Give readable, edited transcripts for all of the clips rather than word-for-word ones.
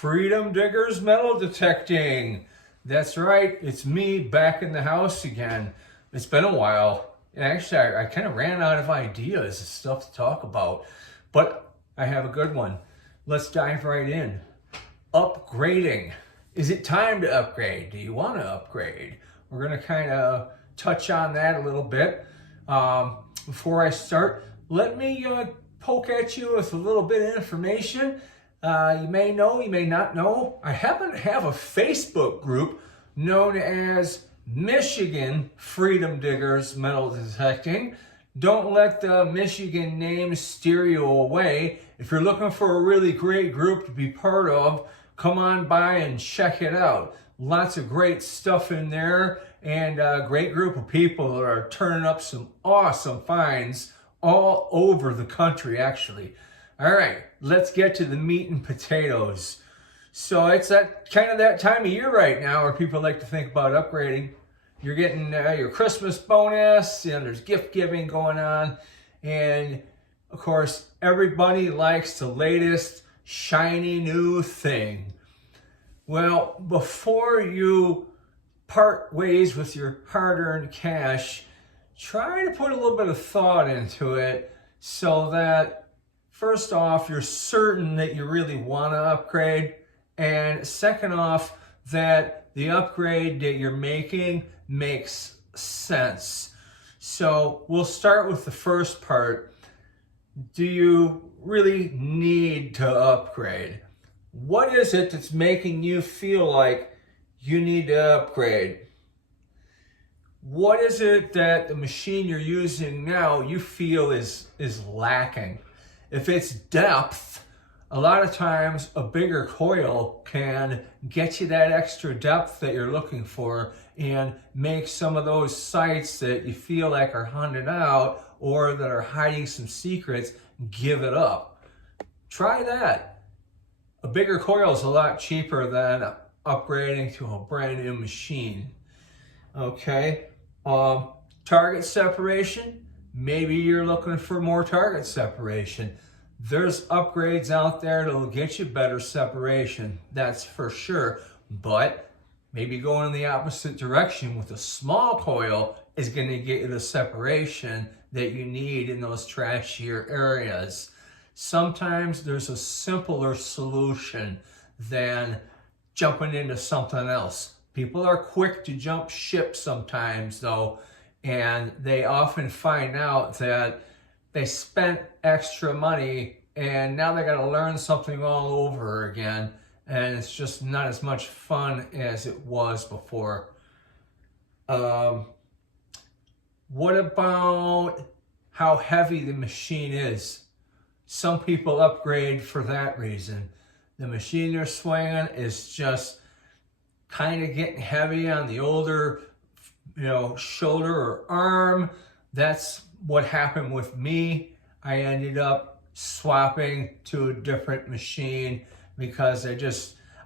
Freedom Diggers metal detecting. That's right, it's me back in the house again. It's been a while. Actually, I kind of ran out of ideas and stuff to talk about, but I have a good one. Let's dive right in. Upgrading. Is it time to upgrade? Do you want to upgrade? We're going to kind of touch on that a little bit. Before I start, let me poke at you with a little bit of information. You may know, you may not know, I happen to have a Facebook group known as Michigan Freedom Diggers Metal Detecting. Don't let the Michigan name steer you away. If you're looking for a really great group to be part of, come on by and check it out. Lots of great stuff in there, and a great group of people that are turning up some awesome finds all over the country, actually. All right, let's get to the meat and potatoes. So it's that kind of that time of year right now where people like to think about upgrading. You're getting your Christmas bonus, and there's gift giving going on. And of course, everybody likes the latest shiny new thing. Well, before you part ways with your hard-earned cash, try to put a little bit of thought into it so that first off, you're certain that you really want to upgrade, and second off, that the upgrade that you're making makes sense. So we'll start with the first part. Do you really need to upgrade? What is it that's making you feel like you need to upgrade? What is it that the machine you're using now you feel is lacking? If it's depth, a lot of times a bigger coil can get you that extra depth that you're looking for and make some of those sites that you feel like are hunted out or that are hiding some secrets, give it up. Try that. A bigger coil is a lot cheaper than upgrading to a brand new machine. Okay, target separation. Maybe you're looking for more target separation. There's upgrades out there that'll get you better separation, that's for sure. But maybe going in the opposite direction with a small coil is going to get you the separation that you need in those trashier areas. Sometimes there's a simpler solution than jumping into something else. People are quick to jump ship sometimes though, and they often find out that they spent extra money and now they got to learn something all over again, and it's just not as much fun as it was before. What about how heavy the machine is? Some people upgrade for that reason. The machine they're swinging is just kind of getting heavy on the older, shoulder or arm. That's what happened with me. I ended up swapping to a different machine because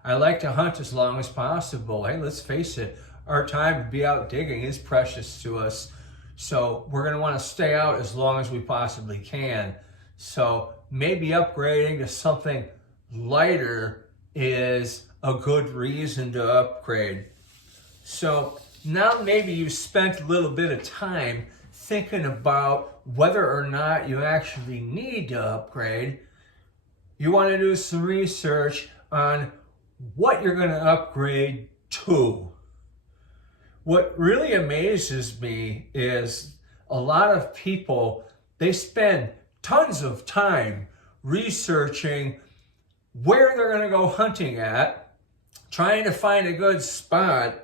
I like to hunt as long as possible. Hey, let's face it, our time to be out digging is precious to us. So we're going to want to stay out as long as we possibly can. So maybe upgrading to something lighter is a good reason to upgrade. So now maybe you've spent a little bit of time thinking about whether or not you actually need to upgrade. You want to do some research on what you're going to upgrade to. What really amazes me is a lot of people, they spend tons of time researching where they're going to go hunting at, trying to find a good spot,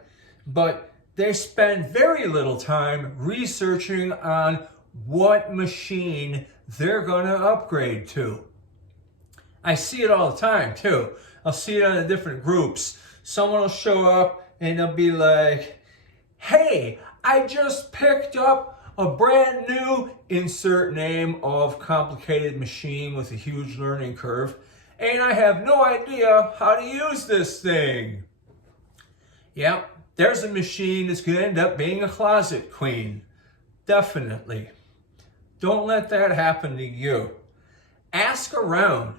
but they spend very little time researching on what machine they're going to upgrade to. I see it all the time too. I'll see it on the different groups. Someone will show up and they'll be like, hey, I just picked up a brand new insert name of complicated machine with a huge learning curve, and I have no idea how to use this thing. Yep, there's a machine that's going to end up being a closet queen. Definitely. Don't let that happen to you. Ask around.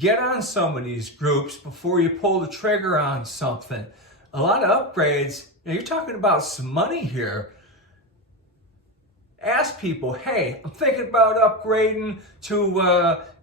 get on some of these groups before you pull the trigger on something. A lot of upgrades, you're talking about some money here. Ask people, hey, I'm thinking about upgrading to,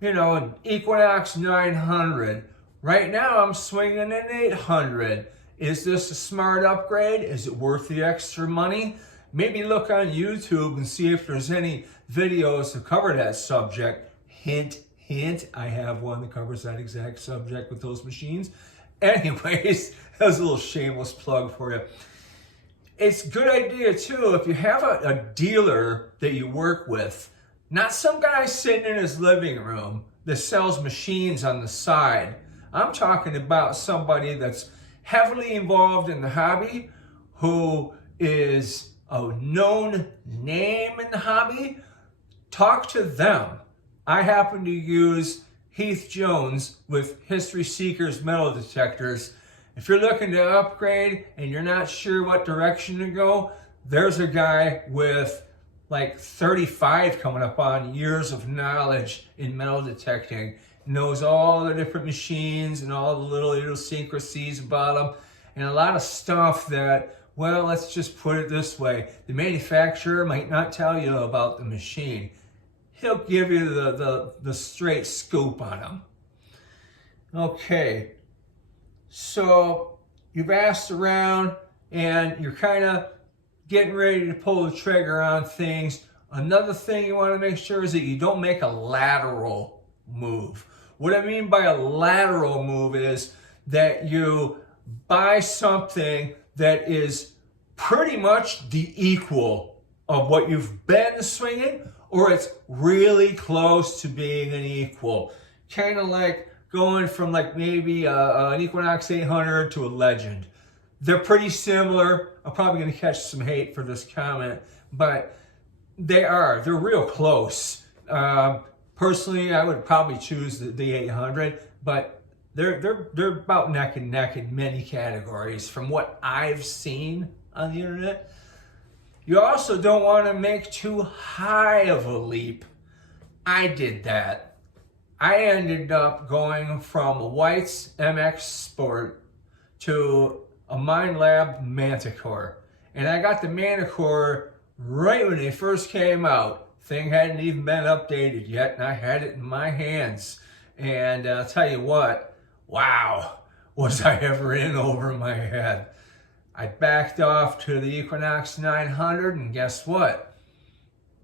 an Equinox 900. Right now, I'm swinging an 800. Is this a smart upgrade? Is it worth the extra money? Maybe look on YouTube and see if there's any videos to cover that subject. Hint, hint, I have one that covers that exact subject with those machines. Anyways, that's a little shameless plug for you. It's a good idea too, if you have a dealer that you work with, not some guy sitting in his living room that sells machines on the side. I'm talking about somebody that's heavily involved in the hobby, who is a known name in the hobby. Talk to them. I happen to use Heath Jones with History Seekers metal detectors. If you're looking to upgrade and you're not sure what direction to go, there's a guy with like 35 coming up on years of knowledge in metal detecting. Knows all the different machines and all the little idiosyncrasies about them, and a lot of stuff that, well, let's just put it this way. The manufacturer might not tell you about the machine. He'll give you the straight scoop on them. Okay. So you've asked around and you're kind of getting ready to pull the trigger on things. Another thing you want to make sure is that you don't make a lateral move. What I mean by a lateral move is that you buy something that is pretty much the equal of what you've been swinging, or it's really close to being an equal. Kind of like going from like maybe an Equinox 800 to a Legend. They're pretty similar. I'm probably going to catch some hate for this comment, but they're real close. Personally, I would probably choose the 800, but they're about neck and neck in many categories from what I've seen on the internet. You also don't want to make too high of a leap. I did that. I ended up going from a White's MX Sport to a Mind Lab Manticore. And I got the Manticore right when they first came out. Thing hadn't even been updated yet, and I had it in my hands. And I'll tell you what, wow, was I ever in over my head. I backed off to the Equinox 900, and guess what?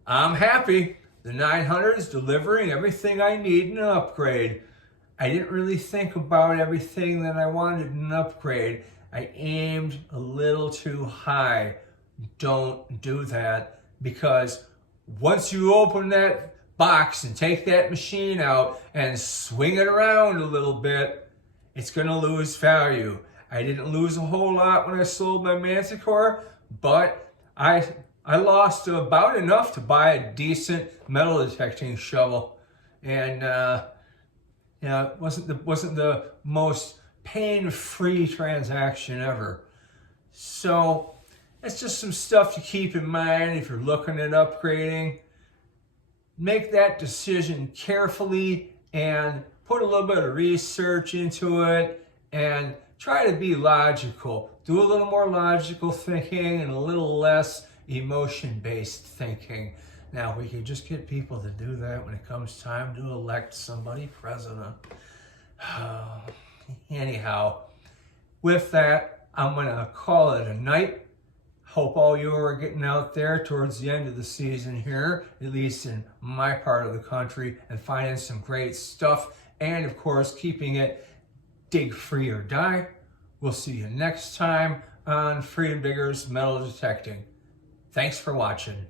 I'm happy. The 900 is delivering everything I need in an upgrade. I didn't really think about everything that I wanted in an upgrade. I aimed a little too high. Don't do that, because once you open that box and take that machine out and swing it around a little bit, it's going to lose value. I didn't lose a whole lot when I sold my Manticore, but I lost about enough to buy a decent metal detecting shovel. And it wasn't the most pain-free transaction ever. So it's just some stuff to keep in mind if you're looking at upgrading. Make that decision carefully and put a little bit of research into it and try to be logical. Do a little more logical thinking and a little less emotion-based thinking. Now, we can just get people to do that when it comes time to elect somebody president. Anyhow, with that, I'm going to call it a night. Hope all you are getting out there towards the end of the season here, at least in my part of the country, and finding some great stuff. And, of course, keeping it dig free or die. We'll see you next time on Freedom Diggers Metal Detecting. Thanks for watching.